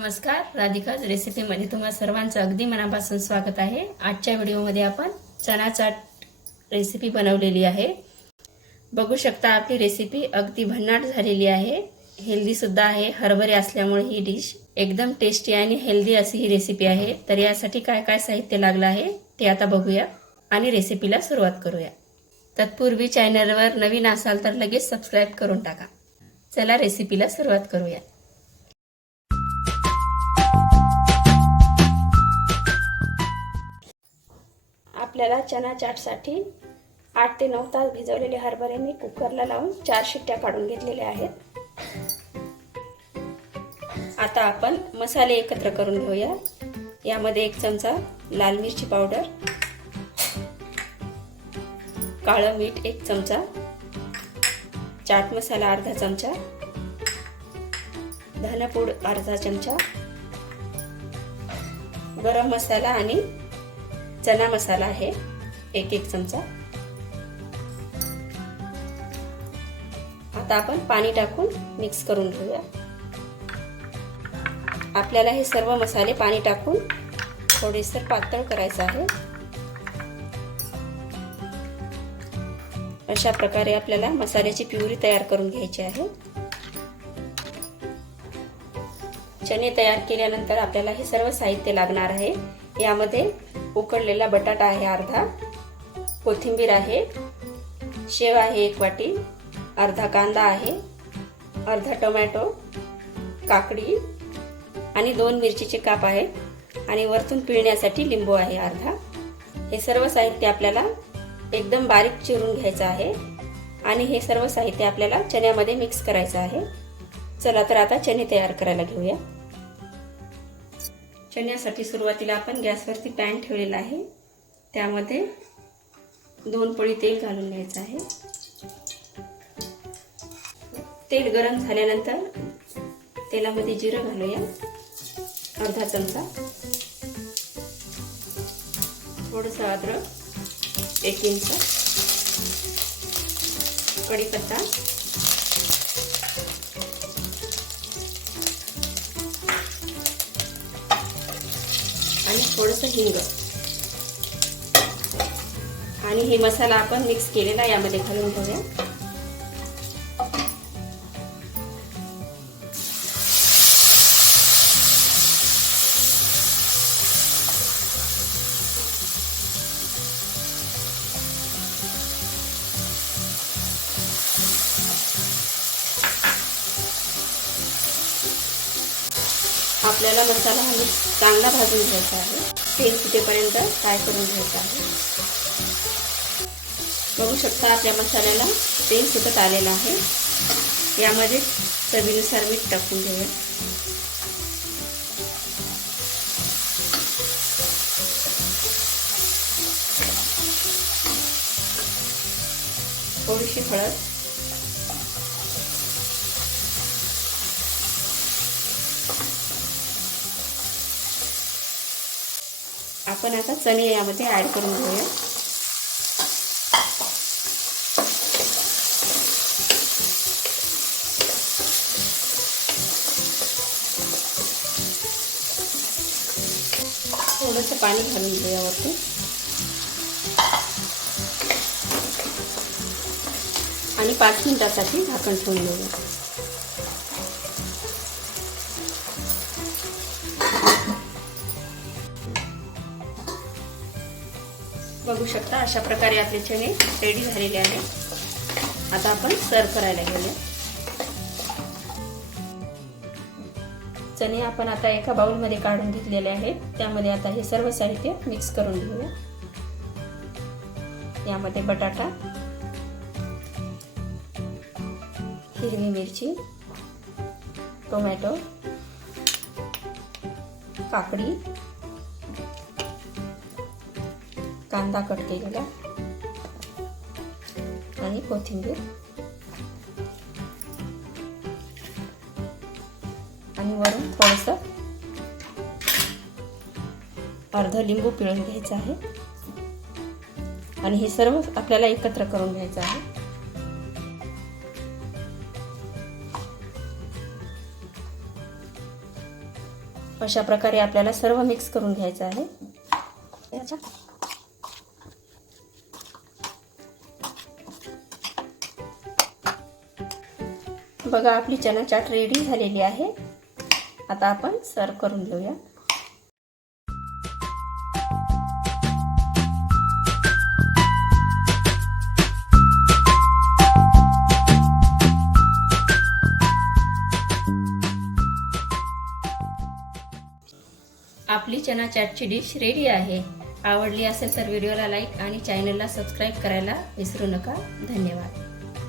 नमस्कार राधिकाज रेसिपीमध्ये तुम्हाला सर्वांचं अगदी मनापासून स्वागत आहे. आजच्या व्हिडिओमध्ये आपण चणा चाट रेसिपी बनवलेली आहे. बघू शकता आपली रेसिपी अगदी भन्नाट झालेली आहे. हेल्दी सुद्धा आहे हरभरे असल्यामुळे ही डिश एकदम टेस्टी आणि हेल्दी अशी ही रेसिपी आहे. तर यासाठी काय काय साहित्य लागलं आहे ते आता बघूया आणि रेसिपीला सुरुवात करूया. तत्पूर्वी चॅनलवर नवीन असाल तर लगेच सबस्क्राईब करून टाका. चला रेसिपीला सुरुवात करूया. आपल्याला चना चाटसाठी आठ ते नऊ तास भिजवलेले हरभरे मी कुकरला लावून चार शिट्ट्या काढून घेतलेल्या आहेत. आता आपण मसाले एकत्र करून घेऊया. यामध्ये एक चमचा लाल मिरची पावडर काळं मीठ एक चमचा चाट मसाला अर्धा चमचा धनपूड अर्धा चमचा गरम मसाला आणि चना मसाला आहे एक एक चमचा. आता आपण पाणी टाकून मिक्स करून घेऊया. आपल्याला हे सर्व मसाले पाणी टाकून थोडेसर पातळ करायचं आहे. अशा प्रकारे आपल्याला मसाल्याची प्युरी तयार करून घ्यायची आहे. चणे तयार केल्यानंतर आपल्याला हे सर्व साहित्य लागणार आहे. यामध्ये उकडलेला बटाटा आहे अर्धा कोथिंबीर आहे शेव आहे एक वाटी अर्धा कांदा आहे अर्धा टोमॅटो काकडी आणि दोन मिरचीचे काप आहेत आणि वरतून पिळण्यासाठी लिंबू आहे अर्धा. हे सर्व साहित्य आपल्याला एकदम बारीक चिरून घ्यायचं आहे आणि हे सर्व साहित्य आपल्याला चण्यामध्ये मिक्स करायचं आहे. चला तर आता चणे तयार करायला घेऊया. चण्यासाठी सुरुवातीला आपण गॅसवरती पॅन ठेवलेला आहे. त्यामध्ये दोन पळी तेल घालून घ्यायचं आहे. तेल गरम झाल्यानंतर तेलामध्ये जिरं घालूया. अर्धा चमचा. थोडंसं अद्रक एक इंच. कढीपत्ता. आणि थोडंसं हिंग. आणि हे मसाला आपण मिक्स केलेला यामध्ये घालून घेऊया. आपल्याला मसाला हा चांगला भाजून घ्यायचा आहे. तेल सुटेपर्यंत फ्राय करून घ्यायचं आहे. बघू शकता आपल्या मसाल्याला तेल सुटत आलेलं आहे. यामध्ये चवीनुसार मीठ टाकून घेऊया. थोडीशी हळद. आपण आता चणे यामध्ये ॲड करून घेऊया. थोडंसं पाणी घालून घेऊया वरती आणि पाच मिनिटासाठी झाकण ठेवून घेऊया. बघू शकता अशा प्रकारे आपले चणे रेडी झालेले आहेत. आता आपण सर्व करायला घेऊया चणे आपण आता एका बाउलमध्ये काढून घेतलेले आहेत. त्यामध्ये आता हे सर्व साहित्य मिक्स करून घेऊया. यामध्ये बटाटा हिरवी मिरची टोमॅटो काकडी कांदा कट केलेला आणि कोथिंबीर. आणि वरून थोडंसं अर्ध लिंबू पिळून घ्यायचं आहे. आणि हे सर्व आपल्याला एकत्र करून घ्यायचं आहे. अशा प्रकारे आपल्याला सर्व मिक्स करून घ्यायचं आहे. बघा आपली चना चाट रेडी झालेली आहे. आता आपण सर्व करून घेऊया. आपली चना चाटची डिश रेडी आहे. आवडली असेल तर व्हिडिओला लाईक आणि चॅनलला सबस्क्राईब करायला विसरू नका. धन्यवाद.